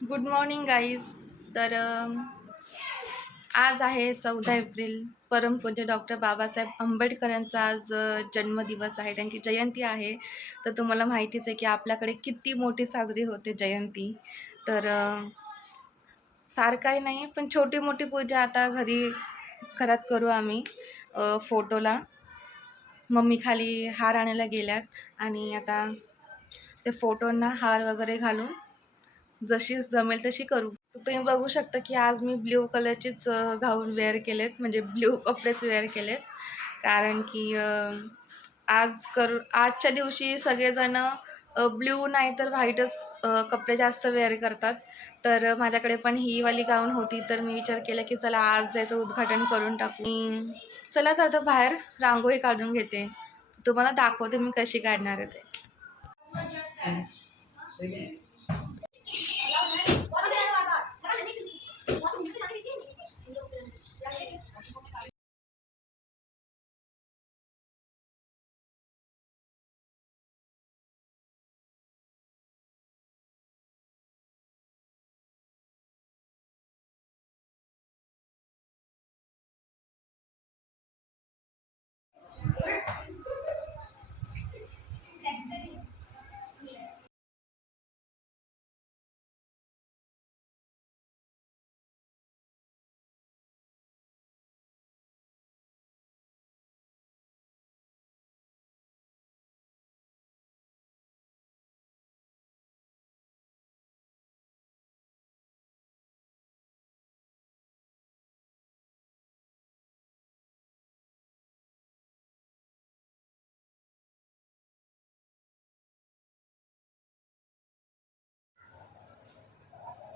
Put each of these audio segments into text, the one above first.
Good morning guys. तर आज आहे 14 एप्रिल. परमपूज्य डॉक्टर बाबासाहेब आंबेडकरांचा आज जन्मदिवस आहे, त्यांची जयंती आहे. तर तुम्हाला माहितीच आहे की आपल्याकडे किती मोठी साजरी होते जयंती. तर फार काही नाही, पण छोटी मोठी पूजा आता घरात करू आम्ही. फोटोला मम्मी खाली हार आणायला गेल्यात आणि आता ते फोटोंना हार वगैरे घालून जशी जमेल तशी करू. तर तुम्ही बघू शकता की आज मी ब्ल्यू कलरचेच गाऊन वेअर केलेत, म्हणजे ब्ल्यू कपडेच वेअर केलेत. कारण की आजच्या दिवशी सगळेजण ब्ल्यू नाही तर व्हाईटच कपडे जास्त वेअर करतात. तर माझ्याकडे पण ही वाली गाऊन होती, तर मी विचार केला की चला आज याचं उद्घाटन करून टाकू. चला तर आता बाहेर रांगोळी काढून घेते, तुम्हाला दाखवते मी कशी काढणार आहे ते.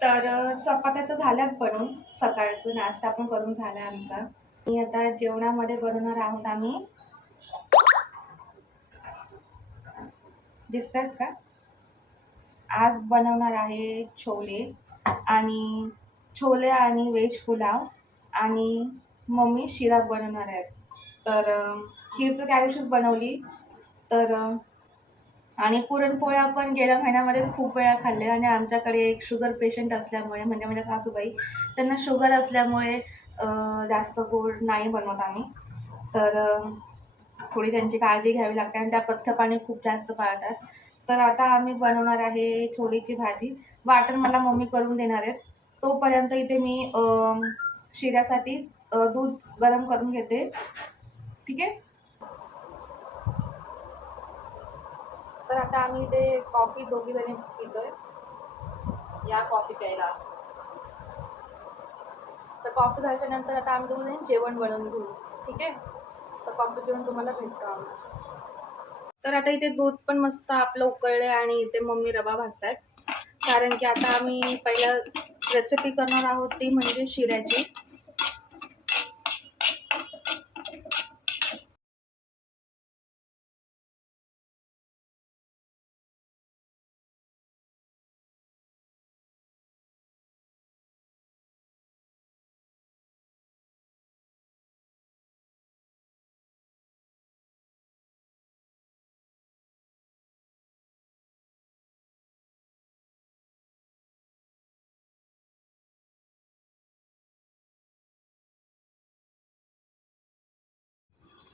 तर चपात्या तर झाल्यात बनवून, सकाळचं नाश्ता पण करून झाला आमचा. आणि आता जेवणामध्ये बनवणार आहोत आम्ही, दिसतात का? आज बनवणार आहे छोले आणि व्हेज पुलाव, आणि मम्मी शिरा बनवणार आहेत. तर खीर तर त्या दिवशीच बनवली. तर आणि पुरणपोळ्या पण गेल्या महिन्यामध्ये खूप वेळा खाल्ले. आणि आमच्याकडे एक शुगर पेशंट असल्यामुळे, म्हणजे माझ्या सासूबाई, त्यांना शुगर असल्यामुळे जास्त गोड नाही बनवत आम्ही. तर थोडी त्यांची काळजी घ्यावी लागते आणि त्या पथ्यपाणी खूप जास्त पाळतात. तर आता आम्ही बनवणार आहे छोलेची भाजी. वाटण मला मम्मी करून देणार आहेत. तोपर्यंत इथे मी शिऱ्यासाठी दूध गरम करून घेते. ठीक आहे. तर आता आम्ही इथे कॉफी दोघी जणी पितोय. या कॉफी प्यायला. तर कॉफी झाल्याच्या नंतर आता आम्ही दोघी जणी जेवण बनवून घेऊ. ठीक आहे. तर कॉफी पिऊन तुम्हाला भेटतो आम्ही. तर आता इथे दूध पण मस्त आपलं उकळले आणि इथे मम्मी रवा भाजतायत. कारण की आता आम्ही पहिला रेसिपी करणार आहोत ती म्हणजे शिऱ्याची.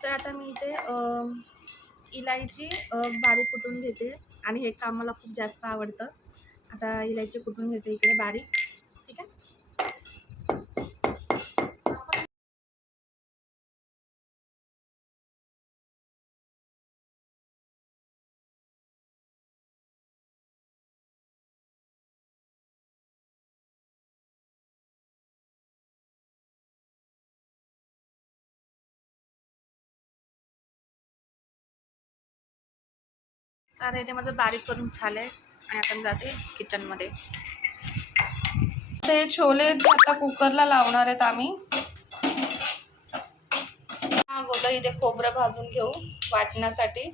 तर आता मी इथे इलायची बारीक कुटून घेते, आणि हे काम मला खूप जास्त आवडतं. आता इलायची कुटून घेते इकडे बारीक. ठीक आहे. तर आता इथे माझं बारीक करून झालंय आणि आपण जाते किचनमध्ये. ते छोले आता कुकरला लावणार आहेत आम्ही. अगोदर इथे खोबरं भाजून घेऊ वाटण्यासाठी.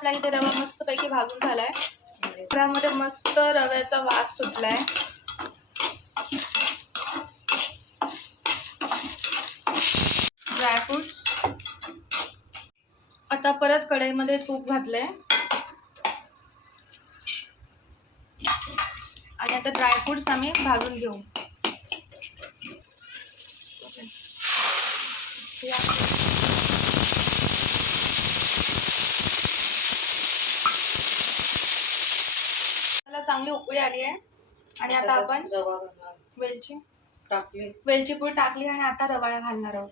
आपला इथे रवा मस्तपैकी भाजून झालाय. त्यामध्ये मस्त रव्याचा वास सुटलाय. ड्रायफ्रुट्स आता परत कढईमध्ये तूप घातलंय आणि आता ड्रायफ्रुट्स आम्ही भाजून घेऊ. मला चांगली उकळी आली आहे आणि आता आपण वेलची पूड टाकली आणि आता रवा घालणार आहोत.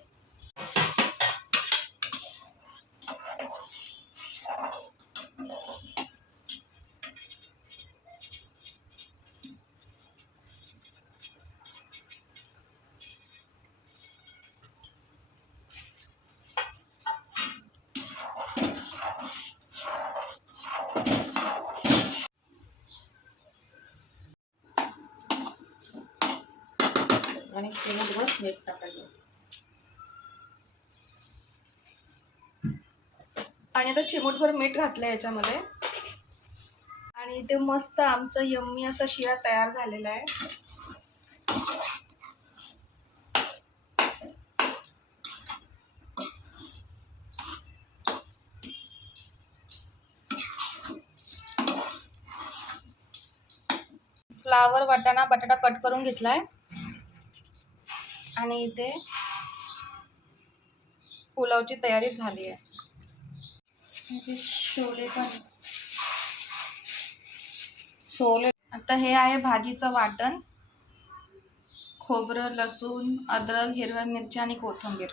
आणि चिमूटभर मीठ टाकायचं. आणि आता चिमूटभर मीठ घातलं याच्यामध्ये आणि ते मस्त आमचं यम्मी असा शिरा तयार झालेला आहे. फ्लावर, वाटाणा, बटाटा कट करून घेतलाय आणि इथे पुलावची तयारी झाली आहे. छोले आता हे आहे भाजीचं वाटण, खोबरं, लसूण, अद्रक, हिरव्या मिरच्या आणि कोथिंबीर.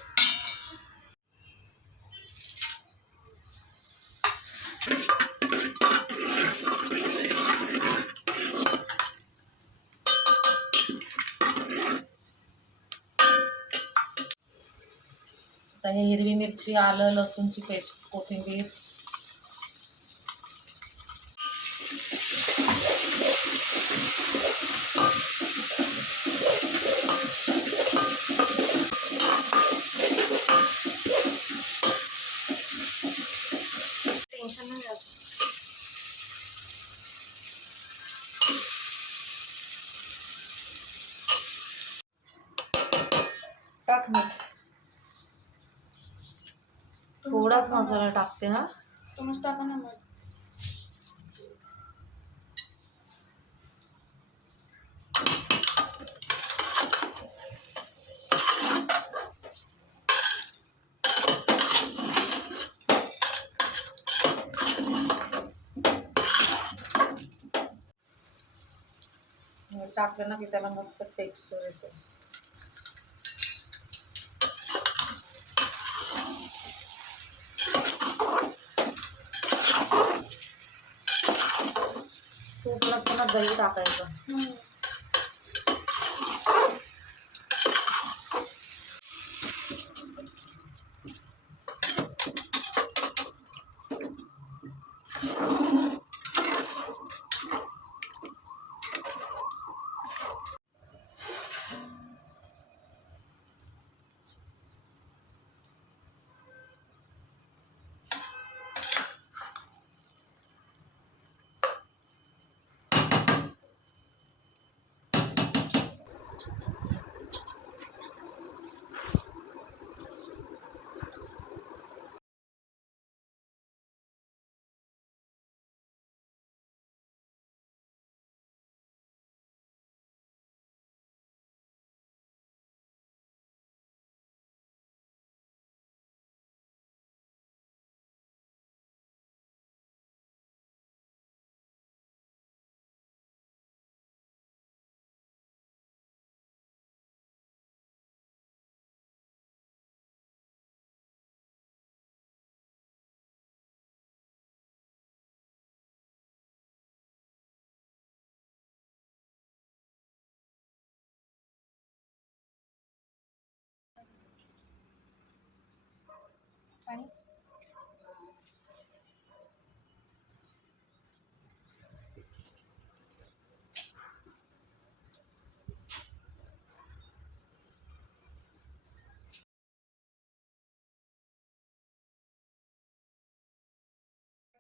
आता हे हिरवी मिरची, आलं, लसूणची पेस्ट, कोथिंबीर, टेन्शन नाही घ्यायचं. टाक मीठ. थोडाच मसाला टाकते हा. तुम्हीच टाका ना मग. टाकलं ना की त्याला मस्त टेक्स्चर येतो. तूप नसताना दही टाकायचं. आणि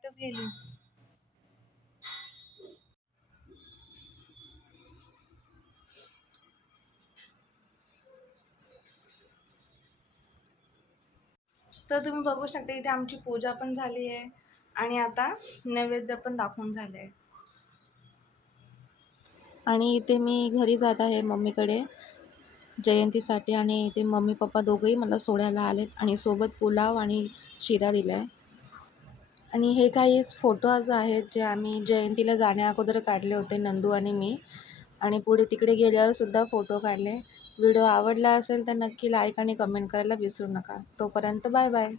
लाईटच गेली. तर तुम्ही बघू शकता इथे आमची पूजा पण झाली आहे आणि आता नैवेद्य पण दाखवून झालं आहे. आणि इथे मी घरी जात आहे मम्मीकडे जयंतीसाठी आणि इथे मम्मी पप्पा दोघंही मला सोडायला आलेत आणि सोबत पुलाव आणि शिरा दिला आहे. आणि हे काही फोटोज आहेत जे आम्ही जयंतीला जाण्या अगोदर काढले होते नंदू आणि मी, आणि पुढे तिकडे गेल्यावर सुद्धा फोटो काढले. व्हिडिओ आवडला असेल तर नक्की लाईक आणि कमेंट करायला विसरू नका. तोपर्यंत बाय बाय.